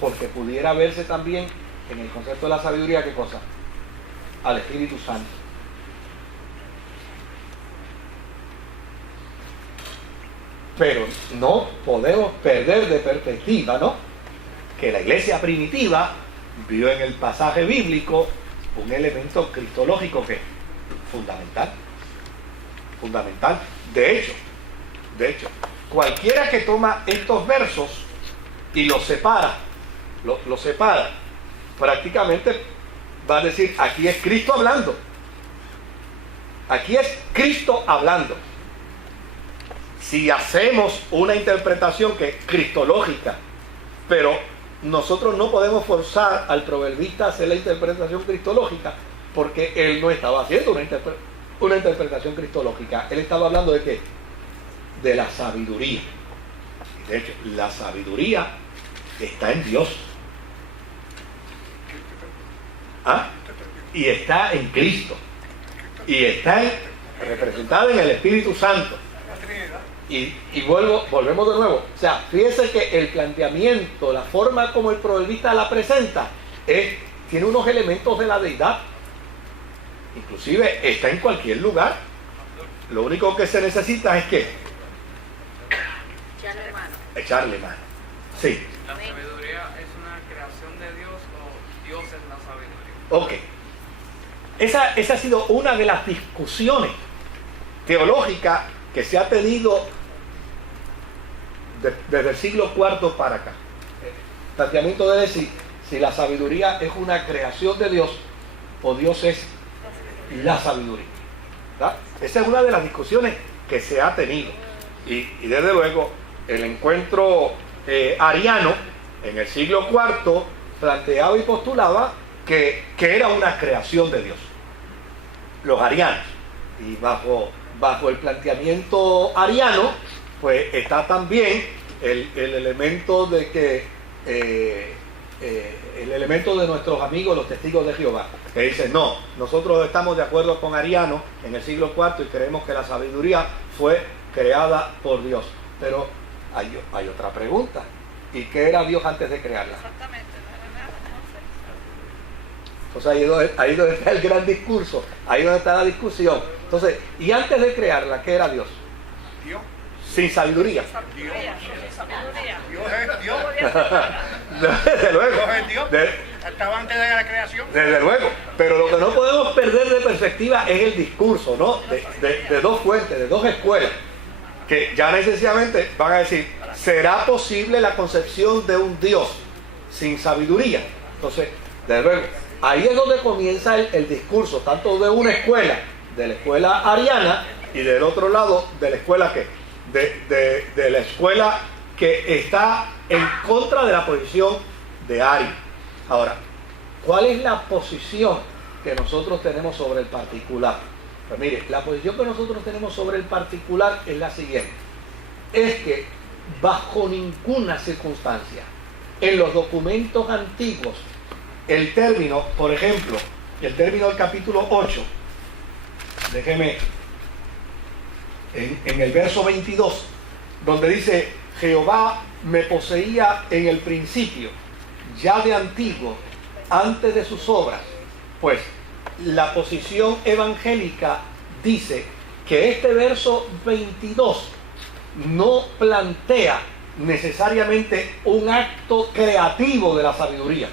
porque pudiera verse también en el concepto de la sabiduría, ¿qué cosa? Al Espíritu Santo. Pero no podemos perder de perspectiva, ¿no?, que la iglesia primitiva vio en el pasaje bíblico un elemento cristológico que es fundamental. Fundamental. De hecho, cualquiera que toma estos versos y los separa, prácticamente va a decir, aquí es Cristo hablando. Aquí es Cristo hablando. Si hacemos una interpretación que es cristológica, pero nosotros no podemos forzar al proverbista a hacer la interpretación cristológica, porque él no estaba haciendo una interpretación cristológica. Él estaba hablando de ¿qué? De la sabiduría. De hecho, la sabiduría está en Dios. ¿Ah? Y está en Cristo. Y está representada en el Espíritu Santo. Y volvemos de nuevo. O sea, fíjese que el planteamiento, la forma como el proverbista la presenta, tiene unos elementos de la deidad. Inclusive está en cualquier lugar. Lo único que se necesita es ¿qué? Echarle mano. Sí. ¿La sabiduría es una creación de Dios o Dios es la sabiduría? Ok. Esa ha sido una de las discusiones teológicas que se ha tenido desde el siglo IV para acá. El planteamiento de decir si la sabiduría es una creación de Dios o Dios es la sabiduría. ¿Verdad? Esa es una de las discusiones que se ha tenido. Y desde luego el encuentro ariano en el siglo IV planteaba y postulaba que era una creación de Dios. Los arianos. Y bajo el planteamiento ariano, pues está también el elemento de que el elemento de nuestros amigos los testigos de Jehová, que dicen no, nosotros estamos de acuerdo con Ariano en el siglo IV y creemos que la sabiduría fue creada por Dios. Pero hay otra pregunta: ¿y qué era Dios antes de crearla? Exactamente, O sea, ahí donde está el gran discurso, ahí donde está la discusión. Entonces, ¿y antes de crearla, qué era Dios? Dios. Sin sabiduría. Dios. sabiduría. Dios es Dios. Desde luego. Dios es Dios. Estaba antes de la creación. Desde luego. Pero lo que no podemos perder de perspectiva es el discurso, ¿no? De dos fuentes, de dos escuelas, que ya necesariamente van a decir, ¿será posible la concepción de un Dios sin sabiduría? Entonces, desde luego, ahí es donde comienza el discurso, tanto de una escuela, de la escuela ariana, y del otro lado, de la escuela ¿qué? De la escuela que está en contra de la posición de Ario. Ahora, ¿cuál es la posición que nosotros tenemos sobre el particular? Pues mire, la posición que nosotros tenemos sobre el particular es la siguiente: es que bajo ninguna circunstancia en los documentos antiguos el término, por ejemplo, el término del capítulo 8, déjeme, en el verso 22, donde dice, Jehová me poseía en el principio, ya de antiguo, antes de sus obras. Pues la posición evangélica dice que este verso 22 no plantea necesariamente un acto creativo de la sabiduría,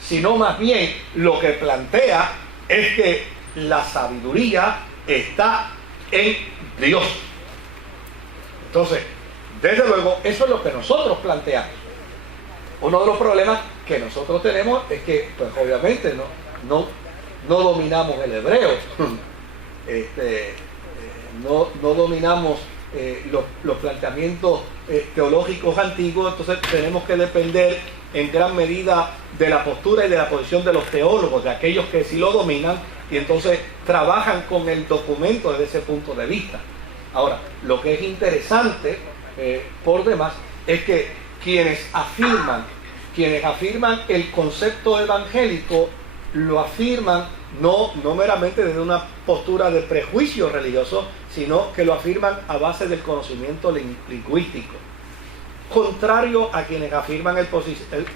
sino más bien lo que plantea es que la sabiduría está en Dios. Entonces, desde luego, eso es lo que nosotros planteamos. Uno de los problemas que nosotros tenemos es que, pues obviamente, no dominamos el hebreo, no dominamos los planteamientos teológicos antiguos, entonces tenemos que depender en gran medida de la postura y de la posición de los teólogos, de aquellos que sí lo dominan, y entonces trabajan con el documento desde ese punto de vista. Ahora, lo que es interesante por demás es que quienes afirman el concepto evangélico lo afirman no meramente desde una postura de prejuicio religioso, sino que lo afirman a base del conocimiento lingüístico. contrario a quienes afirman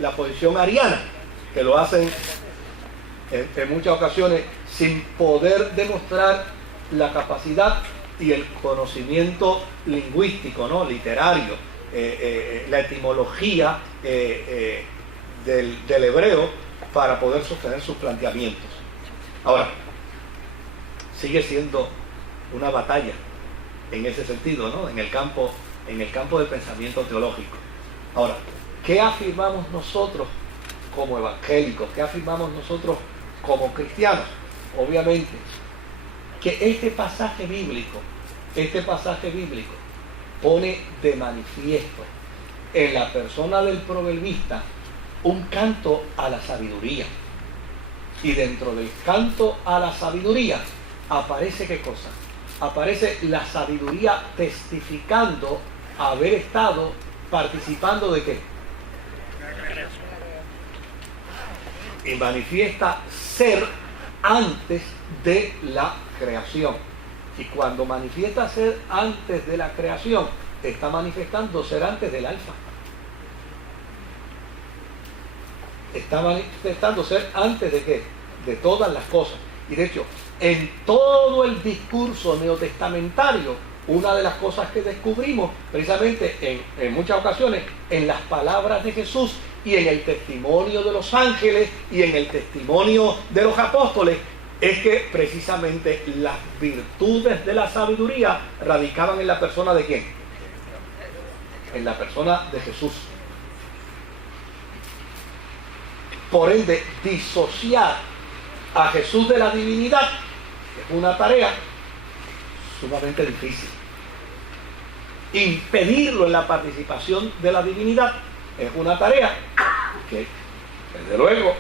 la posición ariana, que lo hacen en muchas ocasiones sin poder demostrar la capacidad y el conocimiento lingüístico, ¿no? Literario, la etimología del hebreo para poder sostener sus planteamientos. Ahora, sigue siendo una batalla en ese sentido, ¿no? En el campo del pensamiento teológico. Ahora, ¿qué afirmamos nosotros como evangélicos? ¿Qué afirmamos nosotros como cristianos? Obviamente que este pasaje bíblico pone de manifiesto en la persona del proverbista un canto a la sabiduría. Y dentro del canto a la sabiduría aparece ¿qué cosa? Aparece la sabiduría testificando haber estado participando ¿de qué? Y manifiesta ser antes de la creación. Y cuando manifiesta ser antes de la creación, está manifestando ser antes del alfa. Está manifestando ser antes de qué? De todas las cosas. Y de hecho, en todo el discurso neotestamentario, una de las cosas que descubrimos, precisamente en muchas ocasiones, en las palabras de Jesús y en el testimonio de los ángeles y en el testimonio de los apóstoles, es que precisamente las virtudes de la sabiduría radicaban en la persona ¿de quién? En la persona de Jesús. Por ende, disociar a Jesús de la divinidad es una tarea sumamente difícil. Impedirlo en la participación de la divinidad es una tarea que, desde luego,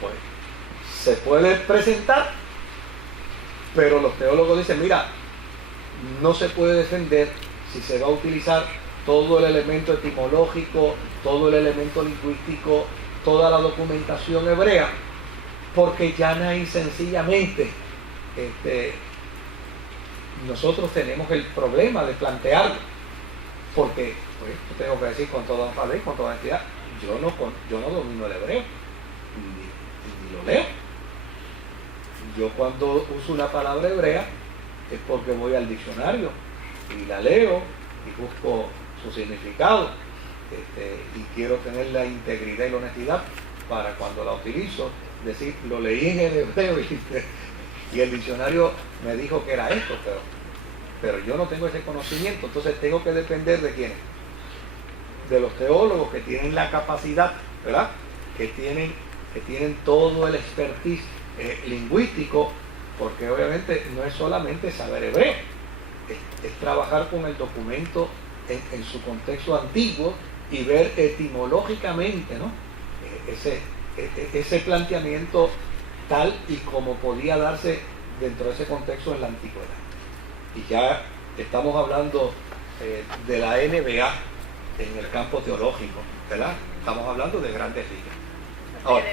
pues, se puede presentar, pero los teólogos dicen, mira, no se puede defender si se va a utilizar todo el elemento etimológico, todo el elemento lingüístico, toda la documentación hebrea, porque llana y sencillamente nosotros tenemos el problema de plantearlo, porque pues, tengo que decir con toda enfadez, con toda honestidad, yo no domino el hebreo, ni lo leo. Yo cuando uso una palabra hebrea es porque voy al diccionario y la leo y busco su significado, y quiero tener la integridad y la honestidad para cuando la utilizo decir, lo leí en el hebreo y el diccionario me dijo que era esto, pero yo no tengo ese conocimiento, entonces tengo que depender de quién, de los teólogos que tienen la capacidad, ¿verdad? Que tienen todo el expertise lingüístico, porque obviamente no es solamente saber hebreo, es trabajar con el documento en su contexto antiguo y ver etimológicamente, ¿no? Ese planteamiento tal y como podía darse dentro de ese contexto en la antigüedad. Y ya estamos hablando de la NBA en el campo teológico, ¿verdad? Estamos hablando de grandes ligas. Ahora,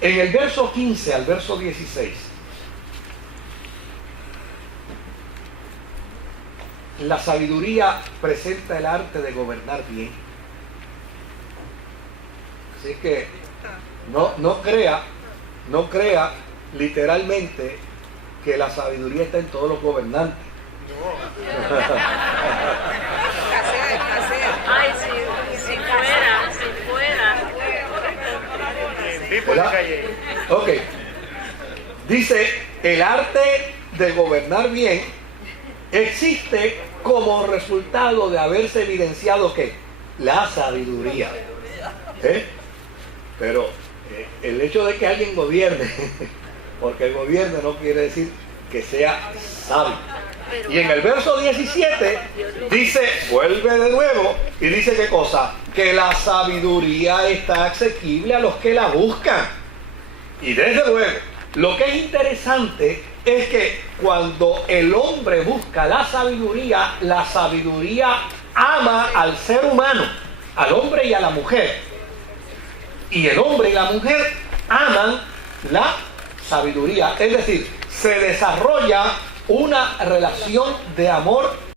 en el verso 15 al verso 16, la sabiduría presenta el arte de gobernar bien. Así que no crea literalmente que la sabiduría está en todos los gobernantes. Ay, si fuera. Ok. Dice, el arte de gobernar bien existe como resultado de haberse evidenciado ¿qué? La sabiduría. Pero el hecho de que alguien gobierne, porque el gobierno no quiere decir que sea sabio. Y en el verso 17 dice, vuelve de nuevo y dice ¿qué cosa? Que la sabiduría está asequible a los que la buscan. Y desde luego, lo que es interesante es que cuando el hombre busca la sabiduría ama al ser humano, al hombre y a la mujer. Y el hombre y la mujer aman la sabiduría. Es decir, se desarrolla una relación de amor